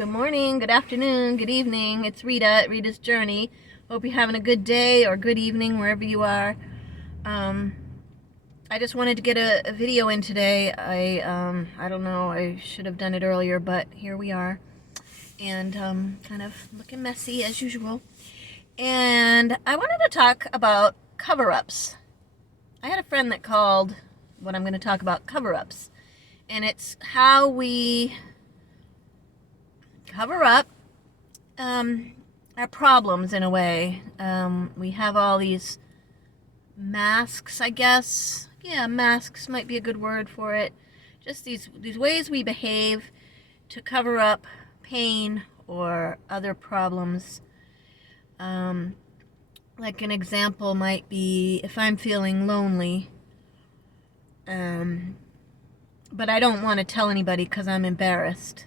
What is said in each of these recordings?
Good morning, good afternoon, good evening. It's Rita at Rita's Journey. Hope you're having a good day or good evening wherever you are. I just wanted to get a video in today. I don't know, I should have done it earlier, but here we are. And kind of looking messy as usual. And I wanted to talk about cover-ups. I had a friend that called what I'm going to talk about cover-ups. And it's how we cover up our problems in a way. We have all these masks, I guess. Yeah, masks might be a good word for it. Just these ways we behave to cover up pain or other problems. Like an example might be if I'm feeling lonely, but I don't want to tell anybody because I'm embarrassed,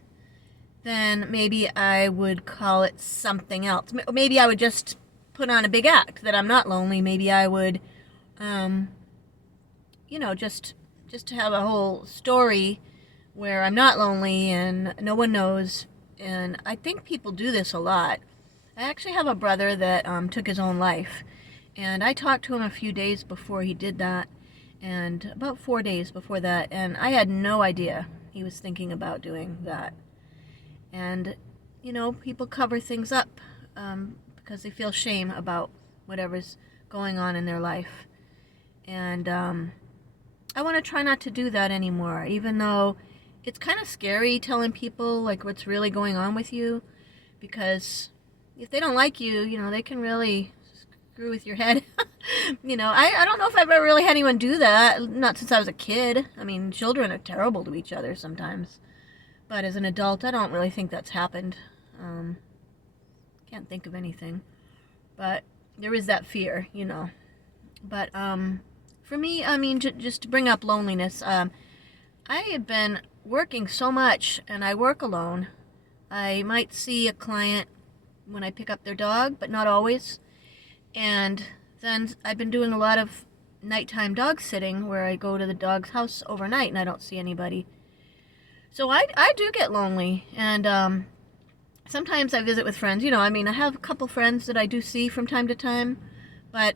then maybe I would call it something else. Maybe I would just put on a big act that I'm not lonely. Maybe I would, just to have a whole story where I'm not lonely and no one knows. And I think people do this a lot. I actually have a brother that took his own life. And I talked to him a few days before he did that. And about 4 days before that. And I had no idea he was thinking about doing that. And, people cover things up because they feel shame about whatever's going on in their life. And I want to try not to do that anymore, even though it's kind of scary telling people like what's really going on with you, because if they don't like you, they can really screw with your head. I don't know if I've ever really had anyone do that, not since I was a kid. I mean, children are terrible to each other sometimes. But as an adult, I don't really think that's happened. Can't think of anything. But there is that fear, But for me, I mean, just to bring up loneliness, I have been working so much, and I work alone. I might see a client when I pick up their dog, but not always. And then I've been doing a lot of nighttime dog sitting where I go to the dog's house overnight and I don't see anybody. So I do get lonely, and sometimes I visit with friends. I have a couple friends that I do see from time to time, but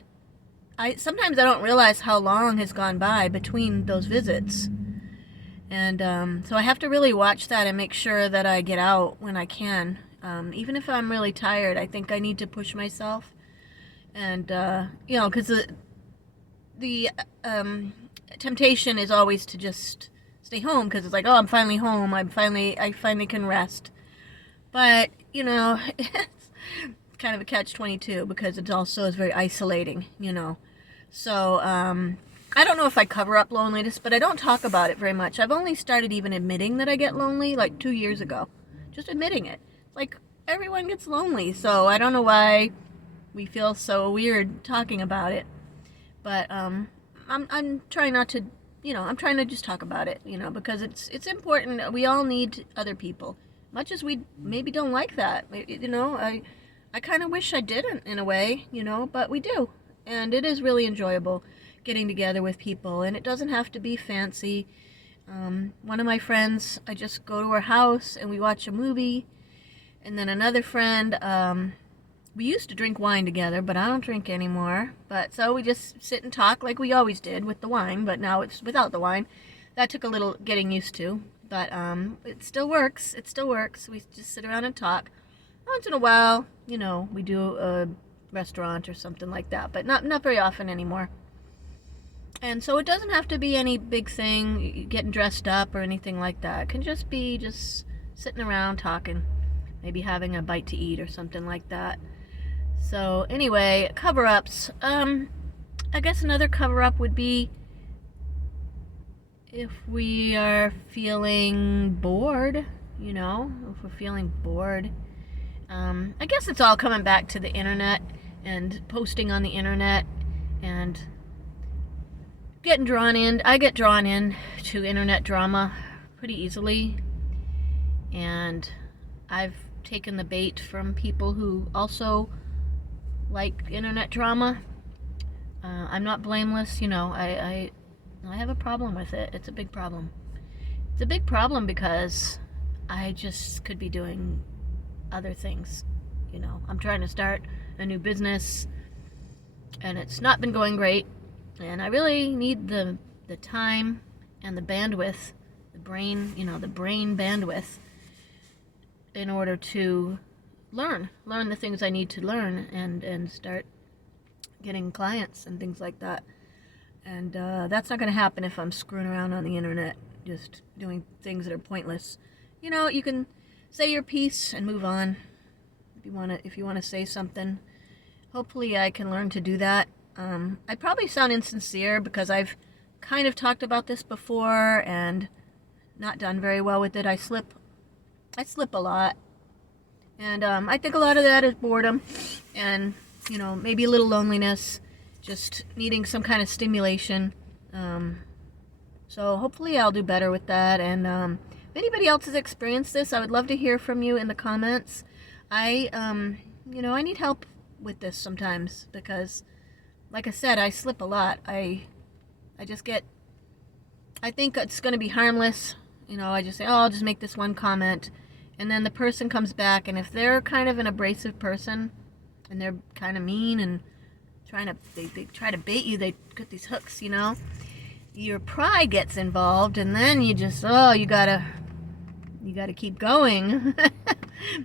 sometimes I don't realize how long has gone by between those visits. And so I have to really watch that and make sure that I get out when I can. Even if I'm really tired, I think I need to push myself. And, because the temptation is always to just stay home because it's like, oh, I'm finally home. I finally can rest. But, it's kind of a catch-22 because it also is very isolating, So, I don't know if I cover up loneliness, but I don't talk about it very much. I've only started even admitting that I get lonely like 2 years ago. Just admitting it. Like, everyone gets lonely, so I don't know why we feel so weird talking about it. But, I'm trying not to, I'm trying to just talk about it, because it's important. We all need other people. Much as we maybe don't like that, I kind of wish I didn't in a way, but we do. And it is really enjoyable getting together with people, and it doesn't have to be fancy. One of my friends, I just go to her house and we watch a movie. And then another friend, we used to drink wine together, but I don't drink anymore. But so we just sit and talk like we always did with the wine, but now it's without the wine. That took a little getting used to, but it still works. It still works. We just sit around and talk. Once in a while, we do a restaurant or something like that, but not very often anymore. And so it doesn't have to be any big thing, getting dressed up or anything like that. It can just be just sitting around talking, maybe having a bite to eat or something like that. So anyway, cover-ups. I guess another cover-up would be if we are feeling bored, if we're feeling bored. I guess it's all coming back to the internet and posting on the internet and getting drawn in. I get drawn in to internet drama pretty easily. And I've taken the bait from people who also like internet drama. I'm not blameless, I have a problem with it. It's a big problem. It's a big problem because I just could be doing other things. You know, I'm trying to start a new business, and it's not been going great, and I really need the time and the bandwidth, the brain, the brain bandwidth, in order to learn the things I need to learn, and start getting clients and things like that. And that's not going to happen if I'm screwing around on the internet, just doing things that are pointless. You can say your piece and move on. If you want to say something, hopefully I can learn to do that. I probably sound insincere because I've kind of talked about this before and not done very well with it. I slip a lot, and I think a lot of that is boredom, and maybe a little loneliness, just needing some kind of stimulation. So hopefully I'll do better with that. And if anybody else has experienced this, I would love to hear from you in the comments. I need help with this sometimes because, like I said, I slip a lot. I think it's going to be harmless. I just say, oh, I'll just make this one comment. And then the person comes back, and if they're kind of an abrasive person, and they're kind of mean and they try to bait you, they get these hooks, your pride gets involved, and then you just, you gotta keep going.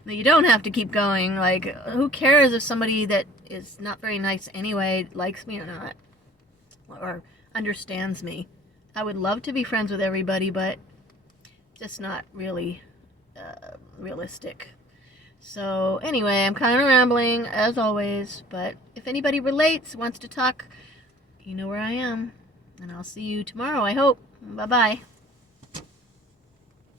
You don't have to keep going. Like, who cares if somebody that is not very nice anyway likes me or not, or understands me? I would love to be friends with everybody, but just not really realistic. So anyway, I'm kind of rambling as always, but if anybody relates, wants to talk, you know where I am, and I'll see you tomorrow, I hope. Bye-bye.